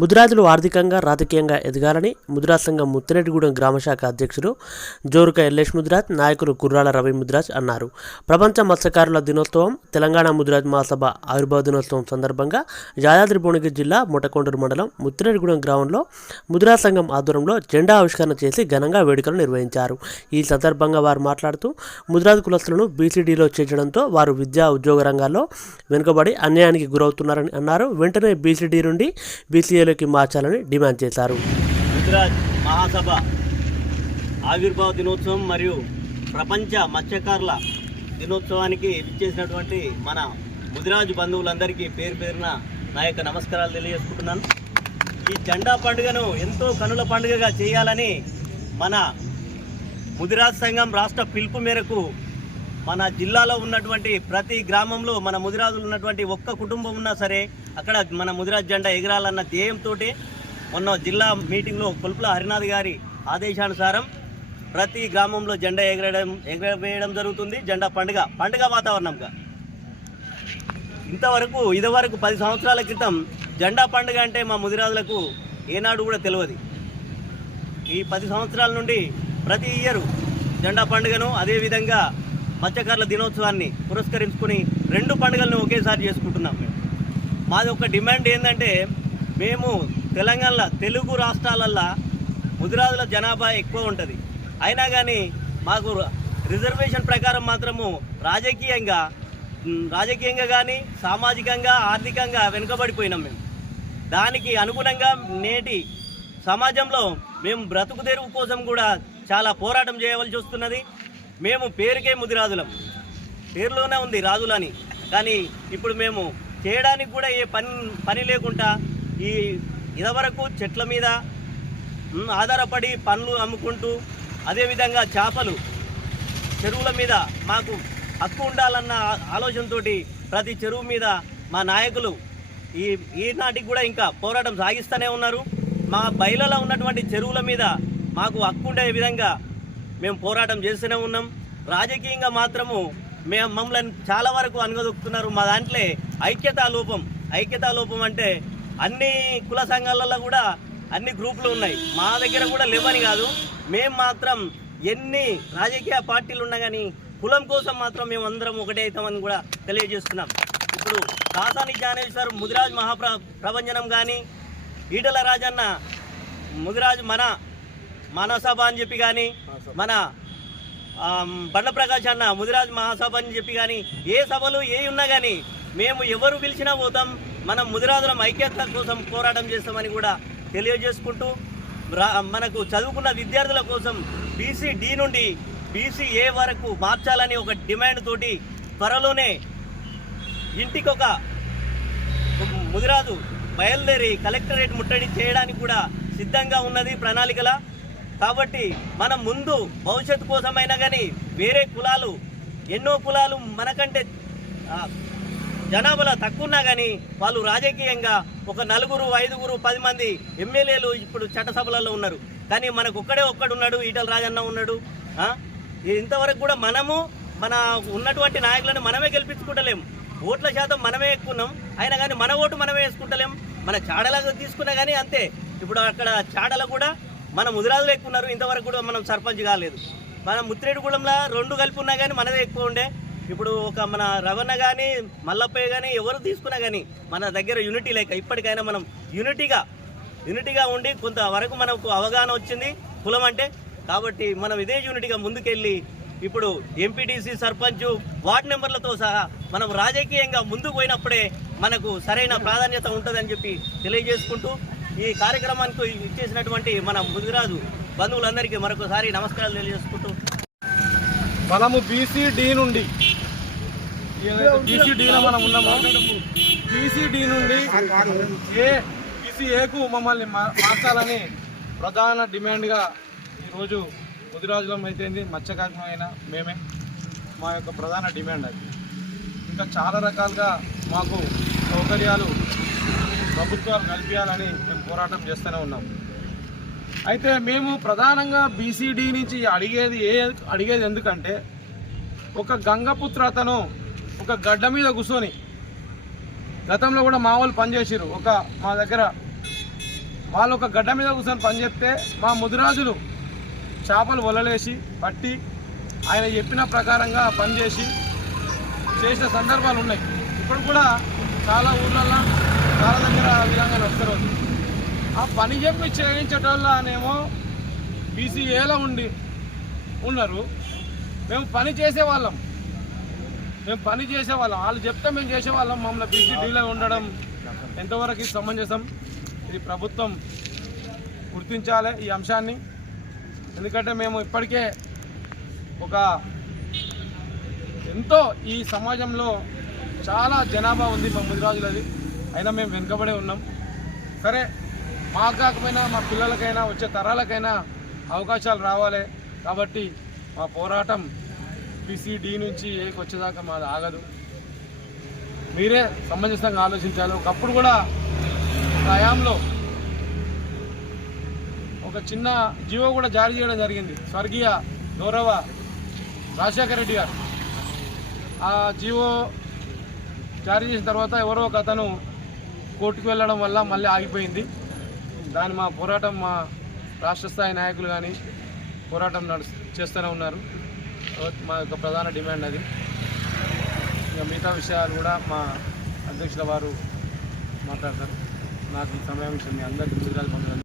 ముదిరాజులు ఆర్థికంగా రాజకీయంగా ఎదగాలని ముదిరాజ్ సంఘం ముత్తిరెడ్డిగూడెం గ్రామశాఖ అధ్యక్షుడు జోరుక ఎల్లేష్ ముదిరాజ్ నాయకులు కుర్రాల రవి ముదిరాజ్ అన్నారు. ప్రపంచ మత్స్యకారుల దినోత్సవం తెలంగాణ ముదిరాజ్ మహాసభ ఆవిర్భావ దినోత్సవం సందర్భంగా యాదాద్రి భువనగిరి జిల్లా ముటకొండూరు మండలం ముత్తిరెడ్డిగూడెం గ్రామంలో ముదిరాజ్ సంఘం ఆధ్వర్యంలో జెండా ఆవిష్కరణ చేసి ఘనంగా వేడుకలు నిర్వహించారు. ఈ సందర్భంగా వారు మాట్లాడుతూ ముదిరాజ్ కులస్తులను బీసీడీలో చేర్చడంతో వారు విద్యా ఉద్యోగ రంగాల్లో వెనుకబడి అన్యాయానికి గురవుతున్నారని అన్నారు. వెంటనే బీసీడీ నుండి బీసీఏలోకి మార్చాలని డిమాండ్ చేశారు. గుజరాత్ మహాసభ ఆవిర్భావ దినోత్సవం మరియు ప్రపంచ మత్స్యకారుల దినోత్సవానికి విచ్చేసినటువంటి మన ముదిరాజు బంధువులందరికీ పేరు పేరున నా యొక్క నమస్కారాలు తెలియజేసుకుంటున్నాను. ఈ జెండా పండుగను ఎంతో కనుల పండుగగా చేయాలని మన ముదిరాజ్ సంఘం రాష్ట్ర పిలుపు మేరకు మన జిల్లాలో ఉన్నటువంటి ప్రతి గ్రామంలో మన ముదిరాజులు ఉన్నటువంటి ఒక్క కుటుంబం ఉన్నా సరే అక్కడ మన ముదిరాజ్ జెండా ఎగరాలన్న ధ్యేయంతో మొన్న జిల్లా మీటింగ్లో కొలుపుల హరినాథ్ గారి ఆదేశానుసారం ప్రతి గ్రామంలో జెండా ఎగరడం ఎగరవేయడం జరుగుతుంది. జెండా పండుగ పండుగ వాతావరణంగా. ఇంతవరకు ఇదివరకు పది సంవత్సరాల క్రితం జెండా పండుగ అంటే మా ముదిరాజులకు ఏనాడు కూడా తెలియదు. ఈ పది సంవత్సరాల నుండి ప్రతి ఇయర్ జెండా పండుగను అదేవిధంగా మత్స్యకారుల దినోత్సవాన్ని పురస్కరించుకుని రెండు పండుగలను ఒకేసారి చేసుకుంటున్నాం మేము. మాది ఒక డిమాండ్ ఏంటంటే మేము తెలంగాణలో తెలుగు రాష్ట్రాలల్లో ముదిరాజుల జనాభా ఎక్కువ ఉంటుంది. అయినా కానీ మాకు రిజర్వేషన్ ప్రకారం మాత్రము రాజకీయంగా రాజకీయంగా కానీ సామాజికంగా ఆర్థికంగా వెనుకబడిపోయినాం మేము. దానికి అనుగుణంగా నేటి సమాజంలో మేము బ్రతుకు తెరువు కోసం కూడా చాలా పోరాటం చేయవలసి వస్తున్నది. మేము పేరుకే ముదిరాజులం. పేరులోనే ఉంది రాజులని. కానీ ఇప్పుడు మేము చేయడానికి కూడా ఏ పని పని లేకుండా ఈ ఇదివరకు చెట్ల మీద ఆధారపడి పండ్లు అమ్ముకుంటూ అదేవిధంగా చేపలు చెరువుల మీద మాకు హక్కు ఉండాలన్న ఆలోచనతో ఆలోచనతోటి ప్రతి చెరువు మీద మా నాయకులు ఈ ఈనాటికి కూడా ఇంకా పోరాటం సాగిస్తూనే ఉన్నారు. మా బయలలో ఉన్నటువంటి చెరువుల మీద మాకు హక్కు ఉండే విధంగా మేము పోరాటం చేస్తూనే ఉన్నాం. రాజకీయంగా మాత్రము మేము మమ్మల్ని చాలా వరకు అనుగదొక్కుతున్నారు మా దాంట్లో ఐక్యతా లోపం. ఐక్యతా లోపం అంటే అన్ని కుల సంఘాలలో కూడా అన్ని గ్రూపులు ఉన్నాయి. మా దగ్గర కూడా లేవని కాదు. మేము మాత్రం ఎన్ని రాజకీయ పార్టీలు ఉన్నా కానీ కులం కోసం మాత్రం మేము అందరం ఒకటే అవుతామని కూడా తెలియజేస్తున్నాం. ఇప్పుడు కాసాని జ్ఞానేశ్వర్ ముదిరాజ్ మహాప్ర ప్రభంజనం కానీ ఈటల రాజన్న ముదిరాజ్ మన మనసభ అని చెప్పి కానీ మన బండ ప్రకాష్ అన్న ముదిరాజ్ మహాసభ అని చెప్పి కానీ ఏ సభలు ఏ ఉన్నా కానీ మేము ఎవరు పిలిచినా పోతాం మనం ముదిరాజులం ఐక్యత కోసం పోరాటం చేస్తామని కూడా తెలియజేసుకుంటూ మనకు చదువుకున్న విద్యార్థుల కోసం బీసీ డి నుండి బీసీ ఏ వరకు మార్చాలని ఒక డిమాండ్ తోటి త్వరలోనే ఇంటికొక ముదిరాజు బయలుదేరి కలెక్టరేట్ ముట్టడి చేయడానికి కూడా సిద్ధంగా ఉన్నది ప్రణాళికల. కాబట్టి మనం ముందు భవిష్యత్తు కోసమైనా కానీ వేరే కులాలు ఎన్నో కులాలు మనకంటే జనాభాలో తక్కువన్నా కానీ వాళ్ళు రాజకీయంగా ఒక నలుగురు ఐదుగురు పది మంది ఎమ్మెల్యేలు ఇప్పుడు చట్టసభలలో ఉన్నారు. కానీ మనకు ఒక్కడే ఒక్కడున్నాడు ఈటల రాజన్న ఉన్నాడు ఇంతవరకు కూడా మనము మన ఉన్నటువంటి నాయకులను మనమే గెలిపించుకుంటలేము ఓట్ల శాతం మనమే ఎక్కున్నాం అయినా కానీ మన ఓటు మనమే వేసుకుంటలేం. మన చాడలకు తీసుకున్నా కానీ అంతే. ఇప్పుడు అక్కడ చాడల కూడా మన ముదిరాజులు ఎక్కువ ఉన్నారు ఇంతవరకు కూడా మనం సర్పంచ్ కాలేదు. మన ముత్తిరెడ్డిగూడెంలో రెండు కలిపి ఉన్నా కానీ మనదే ఎక్కువ ఉండే. ఇప్పుడు ఒక మన రవణ కానీ మల్లప్పయ్య కానీ ఎవరు తీసుకున్నా కానీ మన దగ్గర యూనిటీ లేక ఇప్పటికైనా మనం యూనిటీగా యూనిటీగా ఉండి కొంతవరకు మనకు అవగాహన వచ్చింది కులం అంటే. కాబట్టి మనం ఇదే యూనిటీగా ముందుకెళ్ళి ఇప్పుడు ఎంపీటీసీ సర్పంచ్ వార్డు మెంబర్లతో సహా మనం రాజకీయంగా ముందుకు పోయినప్పుడే మనకు సరైన ప్రాధాన్యత ఉంటుందని చెప్పి తెలియజేసుకుంటూ ఈ కార్యక్రమానికి ఇచ్చేసినటువంటి మన ముదిరాజు బంధువులందరికీ మరొకసారి నమస్కారాలు తెలియజేసుకుంటూ. మనము బీసీడీ నుండి బీసీడీలో మనం ఉన్నాము బీసీడీ నుండి ఏ బీసీఏకు మమ్మల్ని మా- మార్చాలని ప్రధాన డిమాండ్గా ఈరోజు ముదిరాజులం అయితేంది మత్స్యకారం అయినా మేమే. మా యొక్క ప్రధాన డిమాండ్ అది. ఇంకా చాలా రకాలుగా మాకు సౌకర్యాలు ప్రభుత్వాలు కల్పించాలని మేము పోరాటం చేస్తూనే ఉన్నాం. అయితే మేము ప్రధానంగా బీసీడీ నుంచి అడిగేది ఏ అడిగేది ఎందుకంటే ఒక గంగపుత్ర అతను ఒక గడ్డ మీద కూర్చొని గతంలో కూడా మా వాళ్ళు పనిచేసారు ఒక మా దగ్గర వాళ్ళు ఒక గడ్డ మీద కూర్చొని పనిచేస్తే మా ముదిరాజులు చేపలు వలలేసి పట్టి ఆయన చెప్పిన ప్రకారంగా పనిచేసి చేసిన సందర్భాలు ఉన్నాయి. ఇప్పుడు కూడా చాలా ఊర్లలో వాళ్ళ దగ్గర ఆ విధంగా వస్తారు. ఆ పని చెప్పి చేయించేటోళ్ళనేమో బీసీఏలో ఉండి ఉన్నారు. మేము పని చేసేవాళ్ళం. మేము పని చేసేవాళ్ళం. వాళ్ళు చెప్తే మేము చేసేవాళ్ళం. మమ్మల్ని బీసీ డీలో ఉండడం ఎంతవరకు సమంజసం? ఇది ప్రభుత్వం గుర్తించాలి ఈ అంశాన్ని. ఎందుకంటే మేము ఇప్పటికే ఒక ఎంతో ఈ సమాజంలో చాలా జనాభా ఉంది మా ముదిరాజులది అయినా మేము వెనుకబడే ఉన్నాం. సరే మాకు కాకపోయినా మా పిల్లలకైనా వచ్చే తరాలకైనా అవకాశాలు రావాలి. కాబట్టి మా పోరాటం పిసిడి నుంచి ఏకి వచ్చేదాకా మాది ఆగదు. మీరే సమంజసంగా ఆలోచించాలి. ఒకప్పుడు కూడా ఒక హయాంలో ఒక చిన్న జీవో కూడా జారీ చేయడం జరిగింది. స్వర్గీయ గౌరవ రాజశేఖర రెడ్డి గారు. ఆ జీవో జారీ చేసిన తర్వాత ఎవరో ఒక అతను కోర్టుకు వెళ్ళడం వల్ల మళ్ళీ ఆగిపోయింది. దాని మా పోరాటం మా రాష్ట్ర స్థాయి నాయకులు కానీ పోరాటం నడు చేస్తూనే ఉన్నారు. మా యొక్క ప్రధాన డిమాండ్ అది. ఇక మిగతా విషయాలు కూడా మా అధ్యక్షుల వారు మాట్లాడతారు. నాకు సమయం ఇచ్చింది అందరికీ గుజరాత్ బంధువులందరికీ